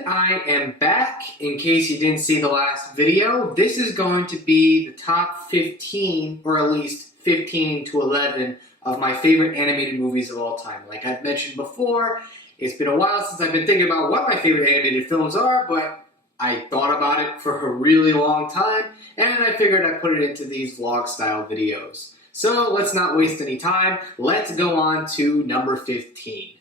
And I am back. In case you didn't see the last video, this is going to be the top 15, or at least 15 to 11 of my favorite animated movies of all time. Like I've mentioned before, it's been a while since I've been thinking about what my favorite animated films are, but I thought about it for a really long time, and I figured I'd put it into these vlog-style videos. So let's not waste any time. Let's go on to number 15.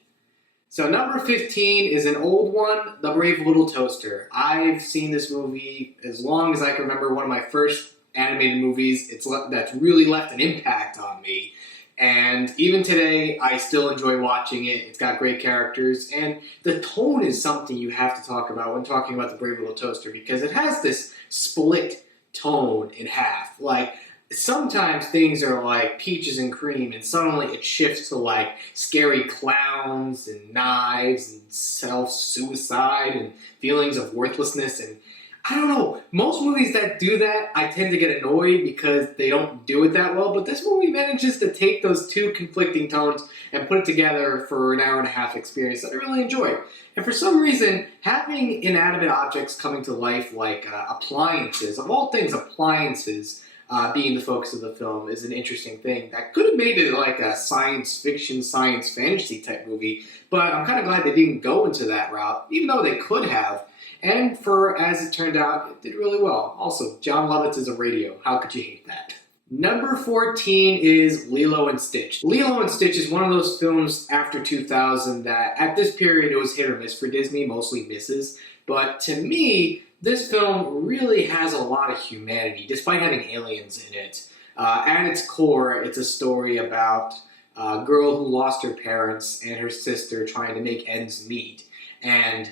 So number 15 is an old one, The Brave Little Toaster. I've seen this movie as long as I can remember. One of my first animated movies that's really left an impact on me. And even today, I still enjoy watching it. It's got great characters, and the tone is something you have to talk about when talking about The Brave Little Toaster, because it has this split tone in half. Like, sometimes things are like peaches and cream, and suddenly it shifts to like scary clowns and knives and self-suicide and feelings of worthlessness. And I don't know, most movies that do that, I tend to get annoyed because they don't do it that well, but this movie manages to take those two conflicting tones and put it together for an hour and a half experience that I really enjoyed. And for some reason, having inanimate objects coming to life like appliances, of all things appliances, being the focus of the film is an interesting thing that could have made it like a science fiction, science fantasy type movie, but I'm kind of glad they didn't go into that route, even though they could have. And as it turned out, it did really well. Also, John Lovitz is a radio. How could you hate that? Number 14 is Lilo and Stitch. Lilo and Stitch is one of those films after 2000 that at this period it was hit or miss for Disney, mostly misses. But to me, this film really has a lot of humanity, despite having aliens in it. At its core, it's a story about a girl who lost her parents and her sister trying to make ends meet. And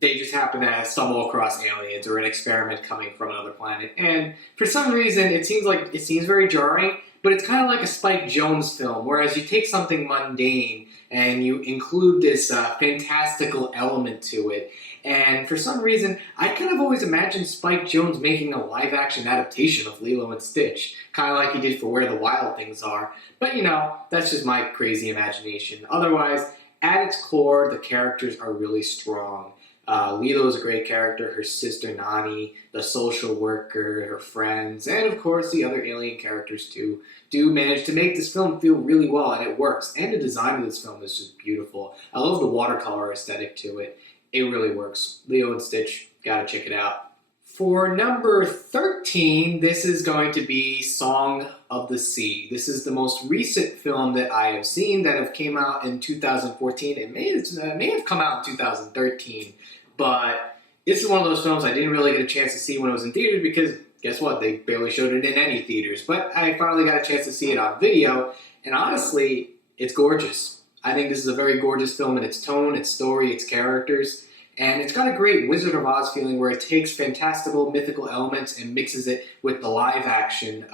they just happen to stumble across aliens or an experiment coming from another planet. And for some reason, it seems very jarring, but it's kind of like a Spike Jonze film, whereas you take something mundane and you include this fantastical element to it. And for some reason, I kind of always imagined Spike Jonze making a live-action adaptation of Lilo and Stitch, kind of like he did for Where the Wild Things Are. But you know, that's just my crazy imagination. Otherwise, at its core, the characters are really strong. Lilo's a great character, her sister Nani, the social worker, her friends, and of course the other alien characters too, do manage to make this film feel really well, and it works. And the design of this film is just beautiful. I love the watercolor aesthetic to it. It really works. Lilo and Stitch, gotta check it out. For number 13, this is going to be Song of the Sea. This is the most recent film that I have seen that have came out in 2014. It may have come out in 2013, but this is one of those films I didn't really get a chance to see when it was in theaters because, guess what, they barely showed it in any theaters. But I finally got a chance to see it on video, and honestly, it's gorgeous. I think this is a very gorgeous film in its tone, its story, its characters. And it's got a great Wizard of Oz feeling where it takes fantastical, mythical elements and mixes it with the live action.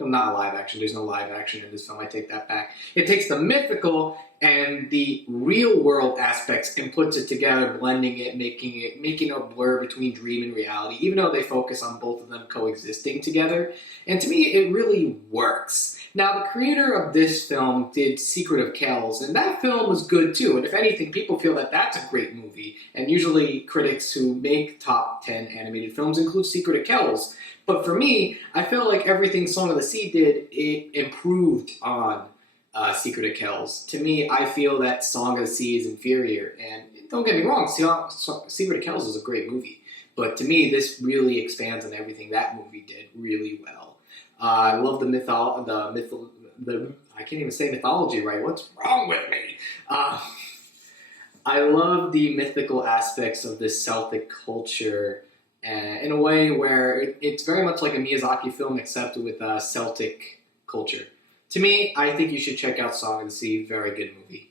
Not live action, there's no live action in this film, I take that back. It takes the mythical and the real world aspects and puts it together, blending it, making a blur between dream and reality, even though they focus on both of them coexisting together. And to me, it really works. Now, the creator of this film did Secret of Kells, and that film was good too. And if anything, people feel that that's a great movie. And usually critics who make top 10 animated films include Secret of Kells. But for me, I feel like everything Song of the Sea did, it improved on Secret of Kells. To me, I feel that Song of the Sea is inferior. And don't get me wrong, Secret of Kells is a great movie. But to me, this really expands on everything that movie did really well. I love I can't even say mythology right. What's wrong with me? I love the mythical aspects of this Celtic culture in a way where it's very much like a Miyazaki film except with Celtic culture. To me, I think you should check out Song of the Sea. Very good movie.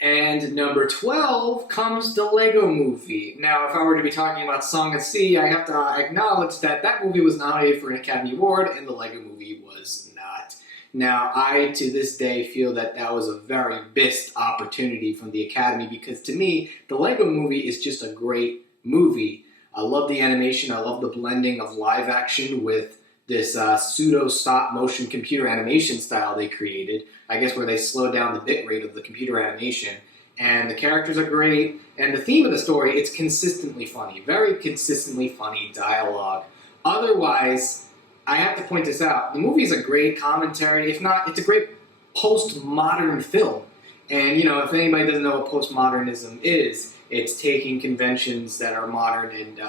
And number 12 comes the Lego Movie. Now, if I were to be talking about Song of the Sea, I have to acknowledge that that movie was nominated for an Academy Award, and the Lego Movie was not. Now, I, to this day, feel that that was a very missed opportunity from the Academy, because to me, the Lego Movie is just a great movie. I love the animation, I love the blending of live action with this pseudo stop motion computer animation style they created, I guess where they slowed down the bit rate of the computer animation. and the characters are great, and the theme of the story, it's consistently funny, very consistently funny dialogue. Otherwise, I have to point this out, the movie is a great commentary. If not, it's a great postmodern film. And, you know, if anybody doesn't know what postmodernism is, it's taking conventions that are modern and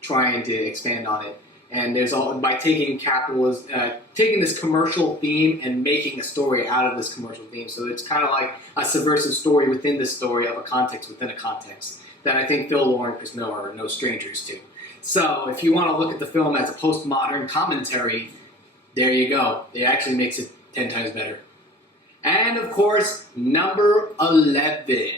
trying to expand on it. And there's all by taking capitalism, taking this commercial theme and making a story out of this commercial theme. So it's kind of like a subversive story within the story of a context within a context that I think Phil Lord and Chris Miller are no strangers to. So if you want to look at the film as a postmodern commentary, there you go. It actually makes it 10 times better. And of course, number 11.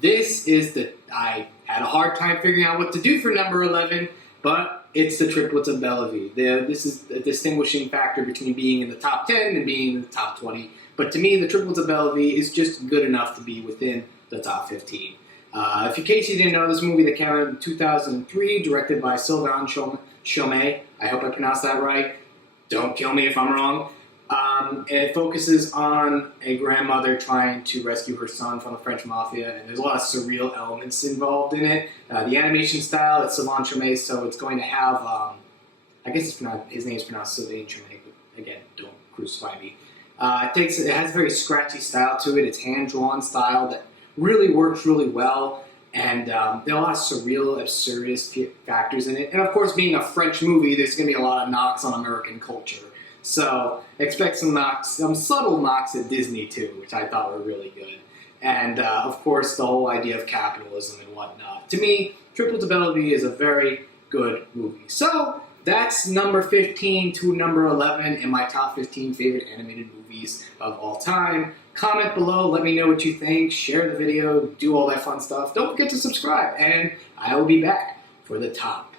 This is I had a hard time figuring out what to do for number 11, but it's the Triplets of Bellevue. This is a distinguishing factor between being in the top 10 and being in the top 20. But to me, the Triplets of Bellevue is just good enough to be within the top 15. In case you didn't know, this movie that came out in 2003, directed by Sylvain Chomet. I hope I pronounced that right. Don't kill me if I'm wrong. And it focuses on a grandmother trying to rescue her son from the French mafia, and there's a lot of surreal elements involved in it. The animation style, it's Sylvain Chomet, so it's going to have, I guess his name is pronounced Sylvain Chomet, but again, don't crucify me. It has a very scratchy style to it. It's hand-drawn style that really works really well, and there are a lot of surreal, absurdist factors in it. And of course, being a French movie, there's going to be a lot of knocks on American culture. So expect some subtle knocks at Disney too, which I thought were really good. And of course, the whole idea of capitalism and whatnot. To me, Triplets of Bellevue is a very good movie. So that's number 15 to number 11 in my top 15 favorite animated movies of all time. Comment below, let me know what you think, share the video, do all that fun stuff. Don't forget to subscribe, and I will be back for the top